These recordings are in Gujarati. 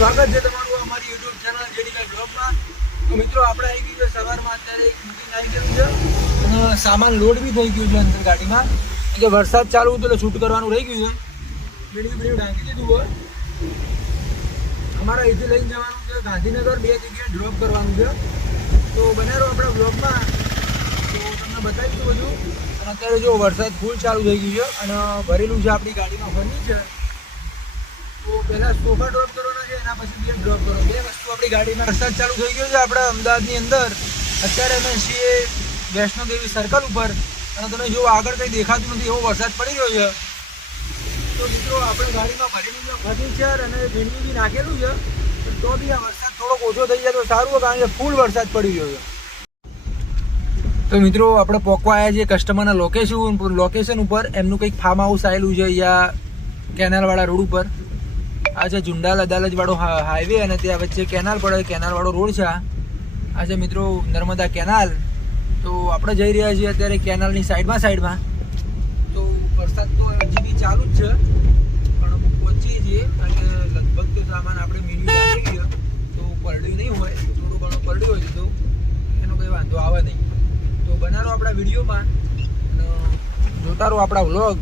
સ્વાગત છે તમારું અમારી YouTube ચેનલ જેડીકા બ્લોગમાં। તો મિત્રો આપણે આવી ગયું છે સવારમાં, અત્યારે એક મીટિંગ આવી ગયું છે અને સામાન લોડ બી થઈ ગયું છે અંદર ગાડીમાં। કે વરસાદ ચાલુ હતો એટલે શૂટ કરવાનું રહી ગયું છે। વિડીયો ઢાંકી દીધું હોય। અમારે અહીંથી લઈને જવાનું છે ગાંધીનગર, 2 જગ્યાએ ડ્રોપ કરવાનું છે। તો બને રહો આપણા બ્લોગમાં, તો તમને બતાવીશું બધું। અને અત્યારે જો વરસાદ ફૂલ ચાલુ થઈ ગયું છે અને ભરેલું છે આપણી ગાડીમાં ફર્નિચર। તો પહેલાં સોફા ડ્રોપ કરવાના છે, એના પછી બે ડ્રોપ કરો, 2 વસ્તુ આપણી ગાડીમાં। વરસાદ ચાલુ થઈ ગયો છે આપણા અમદાવાદની અંદર। અત્યારે અમે છીએ વૈષ્ણોદેવી સર્કલ ઉપર અને તમે જો આગળ કંઈ દેખાતું નથી એવો વરસાદ પડી રહ્યો છે। તો મિત્રો આપણે ગાડીમાં ભરેલું છે ફર્નિચર અને ભીંડી બી નાખેલું છે, પણ તો બી આ વરસાદ થોડોક ઓછો થઈ જાય તો સારું હોય, કારણ કે ફૂલ વરસાદ પડી રહ્યો છે। તો મિત્રો આપણે પહોંચવા આવ્યા છીએ કસ્ટમરના લોકેશન ઉપર। એમનું કંઈક ફાર્મ હાઉસ આવેલું છે અહીંયા કેનાલવાળા રોડ ઉપર। આ છે ઝુંડાલ અદાલજ વાળો હાઈવે અને ત્યાં વચ્ચે કેનાલ પડે, કેનાલ વાળો રોડ છે। આ છે મિત્રો નર્મદા કેનાલ। તો આપણે જઈ રહ્યા છીએ અત્યારે કેનાલની સાઈડમાં। તો વરસાદ તો હજી બી ચાલુ જ છે, પણ અમુક પહોંચીએ છીએ કારણ કે લગભગ તો સામાન આપણે મીડિયું રાખી ગયો, તો પલડ્યું નહીં હોય, થોડું ઘણું પલડ્યું હોય તો એનો કંઈ વાંધો આવે નહીં। તો બનાવો આપણા વિડીયોમાં અને જોતા રહો આપણા વ્લોગ।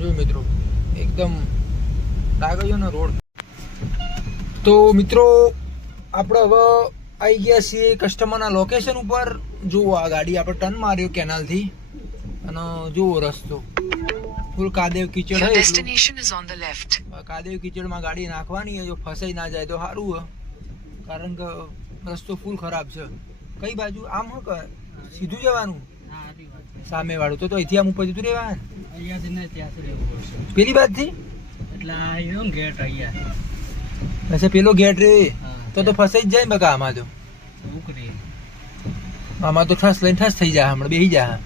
જો મિત્રો એકદમ લાગ્યો ને રોડ। તો મિત્રો આપણે હવે આવી ગયા છીએ કસ્ટમરના લોકેશન ઉપર। જુઓ આ ગાડી આપણે ટર્ન માર્યો કેનાલથી અને જુઓ રસ્તો ફૂલ કાદેવ કીચડ હોય। કાદેવ કીચડમાં ગાડી નાખવાની હોય, જો ફસાઈ ના જાય તો સારું હોય, કારણ કે રસ્તો ફૂલ ખરાબ છે। કઈ બાજુ આમ હો કે સીધું જવાનું સામે વાળું? તો અહીંથી આમ ઉપર જતું રહેવા, પેલી બાજુથી અચ્છા પેલો ગેટ રે, તો ફસાઈ જ જાય બકા। આમાં તો ઠસ લઈને ઠસ થઈ જાય, હમણાં બેસી જાય,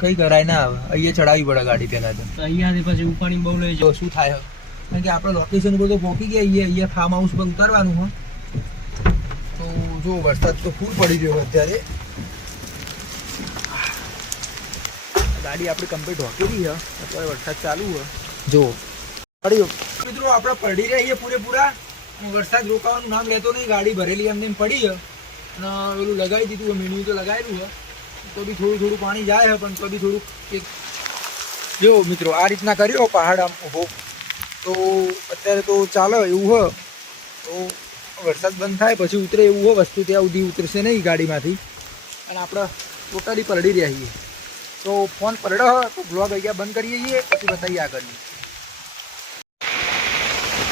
કઈ કરાય ના આવે। અહીંયા ચડાવી પડે ગાડી પેલા તો, અહીંયાથી પછી ઉપાડી બહુ લઈ જાવ શું થાય, કારણ કે આપણે લોકેશન ઉપર તો પહોંચી ગયા। અહીંયા ફાર્મ હાઉસ પર ઉતારવાનું હોય। તો જો વરસાદ તો ફૂલ પડી રહ્યો અત્યારે, ગાડી આપણી કમ્પ્લીટ હોકેલી છે, અત્યારે વરસાદ ચાલુ હોય। જો પડી મિત્રો આપણે પડી રહ્યા પૂરેપૂરા, વરસાદ રોકાવાનું નામ લેતો નહીં, ગાડી ભરેલી એમને પડી છે અને પેલું લગાવી દીધું, મીણું તો લગાવેલું છે, તો બી થોડું પાણી જાય છે, પણ તો બી થોડુંક એક જો મિત્રો આ રીતના કર્યો પહાડ આમ ઊભો, તો અત્યારે તો ચાલે એવું હોય। તો વરસાદ બંધ થાય પછી ઉતરે એવું હોય વસ્તુ, ત્યાં સુધી ઉતરશે નહીં ગાડીમાંથી અને આપણે ટોટલી પલળી રહ્યા છીએ। તો ફોન પલળે તો બ્લોગ અહીંયા બંધ કરીએ છીએ, પછી બતાવીએ આગળની।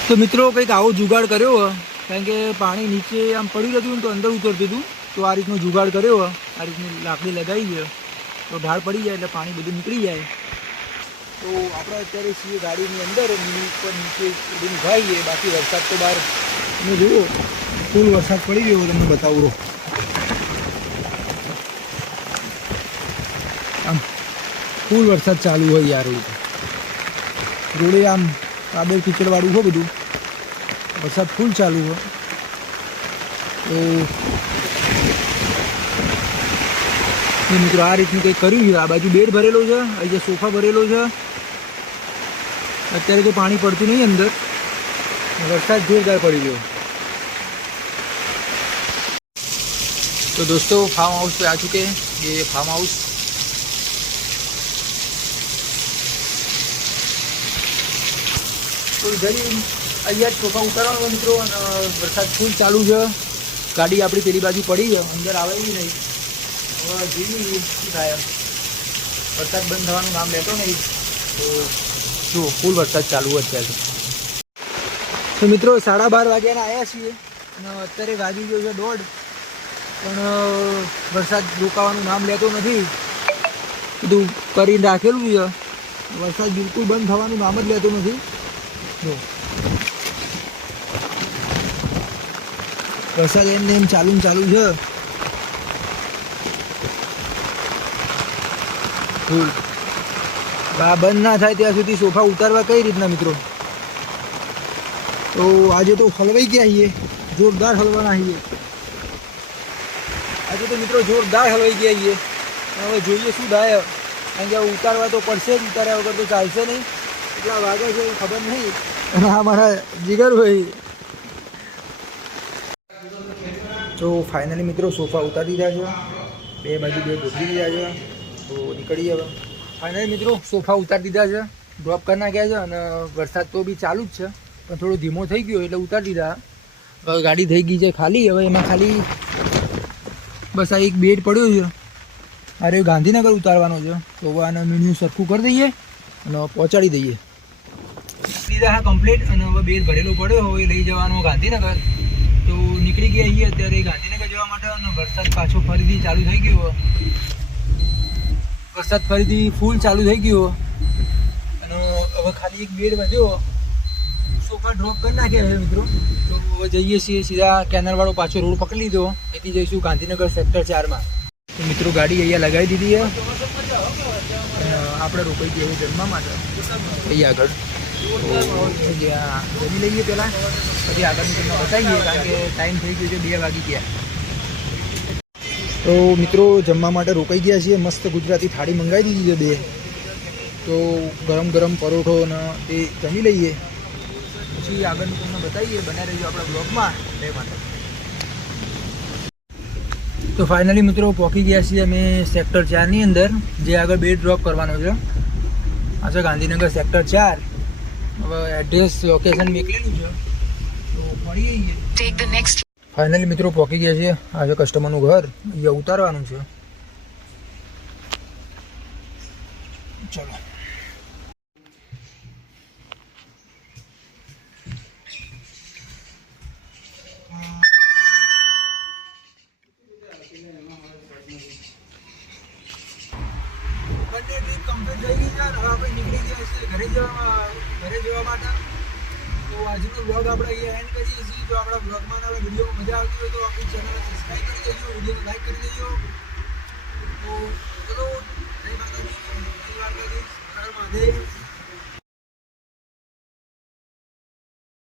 તો મિત્રો કંઈક આવો જુગાડ કર્યો હોય, કારણ કે પાણી નીચે આમ પડ્યું હતું ને તો અંદર ઉતરતું હતું, તો આ રીતનો જુગાડ કર્યો હોય। આ રીતની લાકડી લગાવી છે તો ઢાળ પડી જાય એટલે પાણી બધું નીકળી જાય। તો આપણે અત્યારે છીએ ગાડીની અંદર, મિની ઉપર નીચે બધું ઉભાઈએ, બાકી વરસાદ તો બહાર તમે જુઓ ફૂલ વરસાદ પડી ગયો, તમને બતાવું રહો આમ ફૂલ વરસાદ ચાલુ હોય યાર, રોડે આમ કાદવ કીચડવાળું હોય બધું, વરસાદ ફૂલ ચાલુ હોય। તો મિત્રો આ રીતનું કંઈક કર્યું છે। આ બાજુ બેડ ભરેલો છે, અહીંયા સોફા ભરેલો છે। અત્યારે તો પાણી પડતું નહીં અંદર, વરસાદ જોરદાર પડી ગયો। तो दोस्तों फार्म हाउस पे आ चुके हैं, ये फार्म हाउस। तो इधर ही અહીંયા સોફા ઉતારવાનો મિત્રો, અને વરસાદ ફૂલ ચાલુ છે। ગાડી આપણી પેલી બાજુ પડી છે, અંદર આવે નહીં। હવે જોઈએ શું થાય, વરસાદ બંધ થવાનું નામ લેતો નહીં। તો જો ફૂલ વરસાદ ચાલુ અત્યારે। તો મિત્રો 12:30 વાગ્યાના આવ્યા છીએ અને અત્યારે વાગી ગયો છે 1:30, પણ વરસાદ રોકાવાનું નામ લેતો નથી, બધું કરીને રાખેલું છે। વરસાદ બિલકુલ બંધ થવાનું નામ જ લેતો નથી। જો વરસાદ એમને એમ ચાલુ છે ફૂલ। આ બંધ ના થાય ત્યાં સુધી સોફા ઉતારવા કઈ રીતના મિત્રો? તો આજે તો હલવાઈ ગયા છીએ, જોરદાર હલવાના છીએ આજે તો મિત્રો, જોરદાર હલવાઈ ગયા છીએ। હવે જોઈએ શું થાય, કારણ કે ઉતારવા તો પડશે જ, ઉતાર્યા વગર તો ચાલશે નહીં। કેટલા વાગે છે ખબર નહીં, અને આ મારા જીગરભાઈ. તો ફાઇનલી મિત્રો સોફા ઉતારી દીધા છે, બે બાજુ બે ગોઠવી દીધા છે. તો નીકળીએ હવે. ફાઇનલી મિત્રો સોફા ઉતારી દીધા છે, ડ્રોપ કરી નાખ્યા છે. અને વરસાદ તો બી ચાલુ જ છે, પણ થોડો ધીમો થઈ ગયો એટલે ઉતારી દીધા. હવે ગાડી થઈ ગઈ છે ખાલી. હવે એમાં ખાલી બસ આ એક બેડ પડ્યો છે, અરે ગાંધીનગર ઉતારવાનો છે. તો હવે આને મેન્યુ સરખું કરી દઈએ અને પહોંચાડી દઈએ. દીધા હા કમ્પ્લીટ. અને હવે બેડ ભરેલો પડ્યો હવે લઈ જવાનો ગાંધીનગર. તો નીકળી ગયા છીએ અત્યારે ગાંધીનગર જવા માટે. અને વરસાદ પાછો ફરીથી ચાલુ થઈ ગયો, વરસાદ ફરીથી ફૂલ ચાલુ થઈ ગયો. અને હવે ખાલી એક બેડ વધ્યો, સોફા ડ્રોપ કરી નાખ્યા છે મિત્રો. તો હવે જઈએ છીએ સીધા કેનાલવાળો પાછો રોડ પકડી લીધો, એથી જઈશું ગાંધીનગર સેક્ટર 4માં. તો મિત્રો ગાડી અહીંયા લગાવી દીધી છે અને આપણે રોકાઈ જઈએ જમવા માટે અહીંયા આગળ. તો જ્યાં જમી લઈએ પહેલાં, પછી આગળની તમને બતાવીએ, કારણ કે ટાઈમ થઈ ગયો છે, 2 વાગી ગયા. તો મિત્રો જમવા માટે રોકાઈ ગયા છીએ. મસ્ત ગુજરાતી થાળી મંગાવી દીધી છે 2. તો ગરમ ગરમ પરોઠો ને એ જમી લઈએ, પછી આગળનું તમને બતાવીએ. બના રહેજો આપણા બ્લોગમાં. બે માટે તો ફાઇનલી મિત્રો પહોંચી ગયા છીએ અમે સેક્ટર 4ની અંદર, જે આગળ બેડ ડ્રોપ કરવાનો છે. આ છે ગાંધીનગર સેક્ટર 4. હવે એડ્રેસ લોકેશન મેકલેલું છે, તો ફરી જઈએ. ફાઇનલી મિત્રો પહોંચી ગયા છીએ. આ છે કસ્ટમરનું ઘર, અહીંયા ઉતારવાનું છે. ચલો. બંને ટ્રીપ કમ્પ્લીટ થઈ ગઈ છે. હવે આપણે નીકળી ગયા છીએ ઘરે જવા માટે. તો આજનો બ્લોગ આપણે અહીંયા એન્ડ કરીએ છીએ. જો આપણા બ્લોગમાં અને વિડીયોમાં મજા આવતી હોય તો આપણી ચેનલને સબસ્ક્રાઈબ કરી દેજો, વિડીયોને લાઈક કરી દેજો. તો ચલો, જય માતાજી, જય દ્વારકાધીશ, હર મહાદેવ.